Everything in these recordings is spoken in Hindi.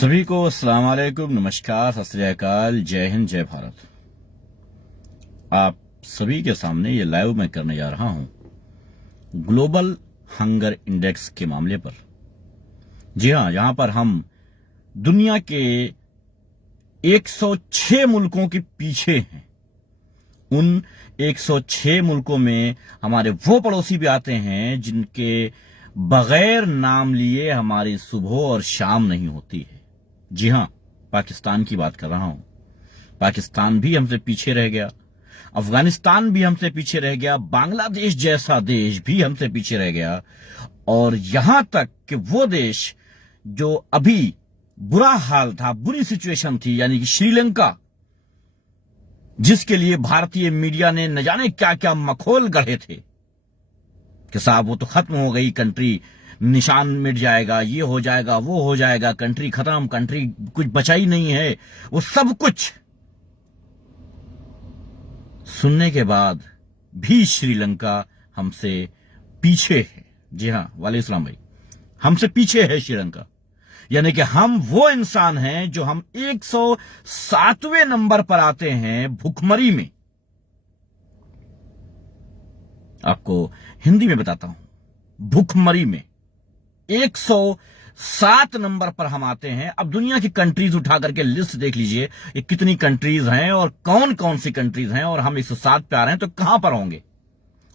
सभी को अस्सलाम वालेकुम, नमस्कार, सत श्री अकाल, जय हिंद, जय भारत। आप सभी के सामने ये लाइव मैं करने जा रहा हूं ग्लोबल हंगर इंडेक्स के मामले पर। जी हां, यहां पर हम दुनिया के 106 मुल्कों के पीछे हैं। उन 106 मुल्कों में हमारे वो पड़ोसी भी आते हैं जिनके बगैर नाम लिए हमारी सुबह और शाम नहीं होती है। जी हां, पाकिस्तान की बात कर रहा हूं। पाकिस्तान भी हमसे पीछे रह गया, अफगानिस्तान भी हमसे पीछे रह गया, बांग्लादेश जैसा देश भी हमसे पीछे रह गया, और यहां तक कि वो देश जो अभी बुरा हाल था, बुरी सिचुएशन थी, यानी कि श्रीलंका, जिसके लिए भारतीय मीडिया ने न जाने क्या क्या मखौल गढ़े थे कि साहब वो तो खत्म हो गई कंट्री, निशान मिट जाएगा, ये हो जाएगा, वो हो जाएगा, कंट्री खत्म, कंट्री कुछ बचा ही नहीं है। वो सब कुछ सुनने के बाद भी श्रीलंका हमसे पीछे है। जी हां, वालेकुम सलाम भाई, हमसे पीछे है श्रीलंका। यानी कि हम वो इंसान हैं जो हम 107वें नंबर पर आते हैं भुखमरी में। आपको हिंदी में बताता हूं, भुखमरी में 107 नंबर पर हम आते हैं। अब दुनिया की कंट्रीज उठा करके लिस्ट देख लीजिए, ये कितनी कंट्रीज हैं और कौन कौन सी कंट्रीज हैं, और हम 107 पे आ रहे हैं, तो कहां पर होंगे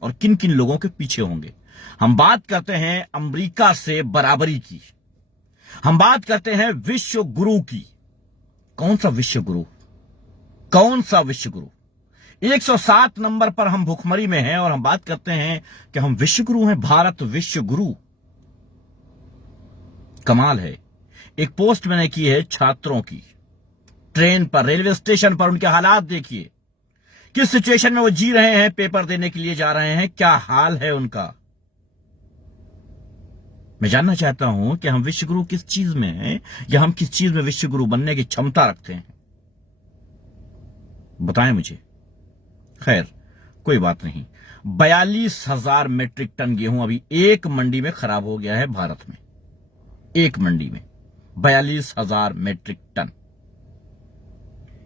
और किन किन लोगों के पीछे होंगे। हम बात करते हैं अमेरिका से बराबरी की, हम बात करते हैं विश्व गुरु की। कौन सा विश्व गुरु, कौन सा विश्व गुरु? 107 नंबर पर हम भुखमरी में हैं और हम बात करते हैं कि हम विश्व गुरु हैं, भारत विश्व गुरु। कमाल है। एक पोस्ट मैंने की है छात्रों की, ट्रेन पर, रेलवे स्टेशन पर उनके हालात देखिए, किस सिचुएशन में वो जी रहे हैं, पेपर देने के लिए जा रहे हैं, क्या हाल है उनका। मैं जानना चाहता हूं कि हम विश्व गुरु किस चीज में हैं, या हम किस चीज में विश्व गुरु बनने की क्षमता रखते हैं, बताएं मुझे। खैर, कोई बात नहीं। 42,000 मेट्रिक टन गेहूं अभी एक मंडी में खराब हो गया है भारत में। एक मंडी में 42,000 मेट्रिक टन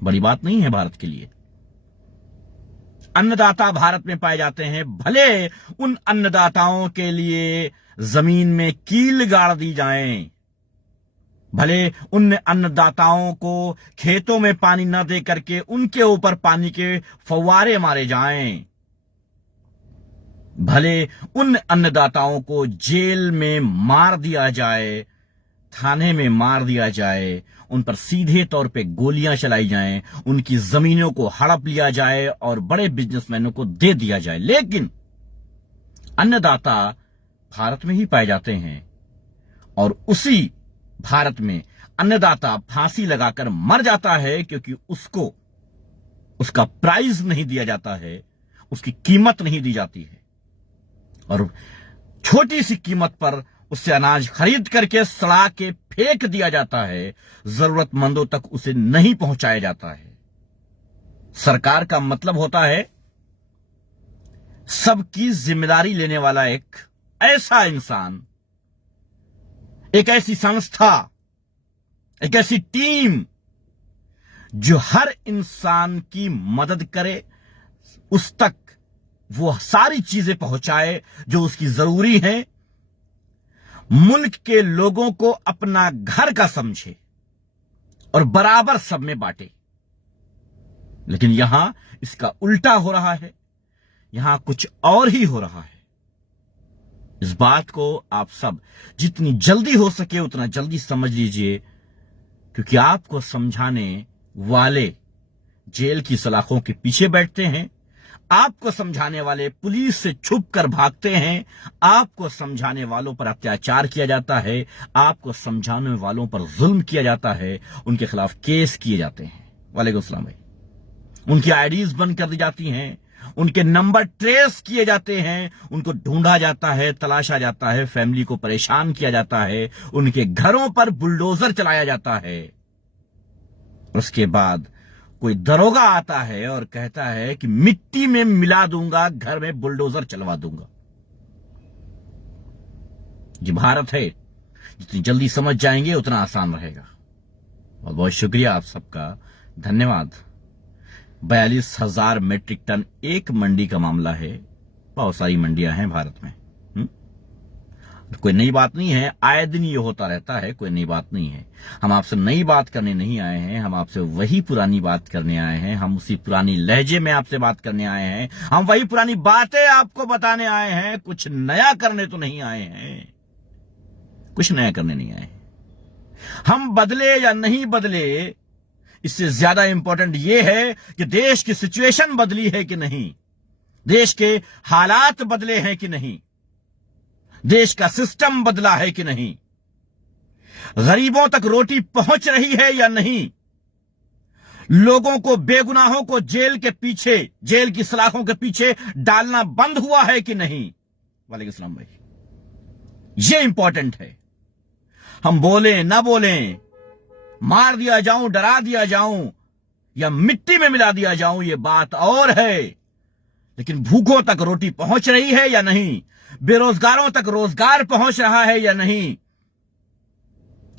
बड़ी बात नहीं है भारत के लिए। अन्नदाता भारत में पाए जाते हैं, भले उन अन्नदाताओं के लिए जमीन में कील गाड़ दी जाए, भले उन अन्नदाताओं को खेतों में पानी न दे करके उनके ऊपर पानी के फव्वारे मारे जाएं, भले उन अन्नदाताओं को जेल में मार दिया जाए, थाने में मार दिया जाए, उन पर सीधे तौर पे गोलियां चलाई जाएं, उनकी जमीनों को हड़प लिया जाए और बड़े बिजनेसमैनों को दे दिया जाए, लेकिन अन्नदाता भारत में ही पाए जाते हैं। और उसी भारत में अन्नदाता फांसी लगाकर मर जाता है, क्योंकि उसको उसका प्राइस नहीं दिया जाता है, उसकी कीमत नहीं दी जाती है, और छोटी सी कीमत पर उससे अनाज खरीद करके सड़ा के फेंक दिया जाता है, जरूरतमंदों तक उसे नहीं पहुंचाया जाता है। सरकार का मतलब होता है सबकी जिम्मेदारी लेने वाला एक ऐसा इंसान, एक ऐसी संस्था, एक ऐसी टीम जो हर इंसान की मदद करे, उस तक वो सारी चीजें पहुंचाए जो उसकी जरूरी है, मुल्क के लोगों को अपना घर का समझे और बराबर सब में बांटे। लेकिन यहां इसका उल्टा हो रहा है, यहां कुछ और ही हो रहा है। इस बात को आप सब जितनी जल्दी हो सके उतना जल्दी समझ लीजिए, क्योंकि आपको समझाने वाले जेल की सलाखों के पीछे बैठते हैं, आपको समझाने वाले पुलिस से छुप कर भागते हैं, आपको समझाने वालों पर अत्याचार किया जाता है, आपको समझाने वालों पर जुल्म किया जाता है, उनके खिलाफ केस किए जाते हैं। वालेकुम सलाम भाई। उनकी आईडीज बंद कर दी जाती हैं, उनके नंबर ट्रेस किए जाते हैं, उनको ढूंढा जाता है, तलाशा जाता है, फैमिली को परेशान किया जाता है, उनके घरों पर बुलडोजर चलाया जाता है। उसके बाद कोई दरोगा आता है और कहता है कि मिट्टी में मिला दूंगा, घर में बुलडोजर चलवा दूंगा। ये भारत है, जितनी जल्दी समझ जाएंगे उतना आसान रहेगा। बहुत बहुत शुक्रिया आप सबका, धन्यवाद। 42,000 मेट्रिक टन एक मंडी का मामला है। बहुत सारी मंडियां हैं भारत में। कोई नई बात नहीं है, आए दिन ये होता रहता है, कोई नई बात नहीं है। हम आपसे नई बात करने नहीं आए हैं, हम आपसे वही पुरानी बात करने आए हैं। हम उसी पुरानी लहजे में आपसे बात करने आए हैं। हम वही पुरानी बातें आपको बताने आए हैं। कुछ नया करने तो नहीं आए हैं, कुछ नया करने नहीं आए हैं। हम बदले या नहीं बदले, इससे ज्यादा इंपॉर्टेंट यह है कि देश की सिचुएशन बदली है कि नहीं, देश के हालात बदले हैं कि नहीं, देश का सिस्टम बदला है कि नहीं, गरीबों तक रोटी पहुंच रही है या नहीं, लोगों को, बेगुनाहों को जेल के पीछे, जेल की सलाखों के पीछे डालना बंद हुआ है कि नहीं। वालेकुम सलाम भाई, यह इंपॉर्टेंट है। हम बोले ना बोले, मार दिया जाऊं, डरा दिया जाऊं या मिट्टी में मिला दिया जाऊं, यह बात और है, लेकिन भूखों तक रोटी पहुंच रही है या नहीं, बेरोजगारों तक रोजगार पहुंच रहा है या नहीं,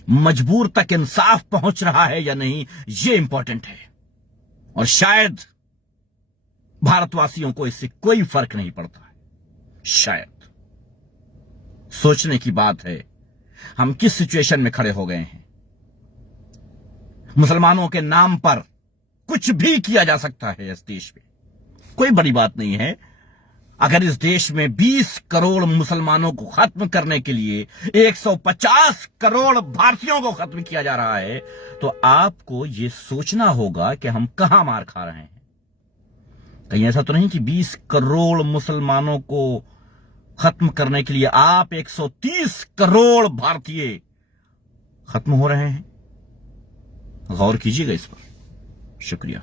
मजबूर तक इंसाफ पहुंच रहा है या नहीं, यह इंपॉर्टेंट है। और शायद भारतवासियों को इससे कोई फर्क नहीं पड़ता है। शायद सोचने की बात है, हम किस सिचुएशन में खड़े हो गए हैं। मुसलमानों के नाम पर कुछ भी किया जा सकता है इस देश में, कोई बड़ी बात नहीं है। अगर इस देश में 20 करोड़ मुसलमानों को खत्म करने के लिए 150 करोड़ भारतीयों को खत्म किया जा रहा है, तो आपको यह सोचना होगा कि हम कहां मार खा रहे हैं। कहीं ऐसा तो नहीं कि 20 करोड़ मुसलमानों को खत्म करने के लिए आप 130 करोड़ भारतीय खत्म हो रहे हैं। गौर कीजिएगा इस पर। शुक्रिया।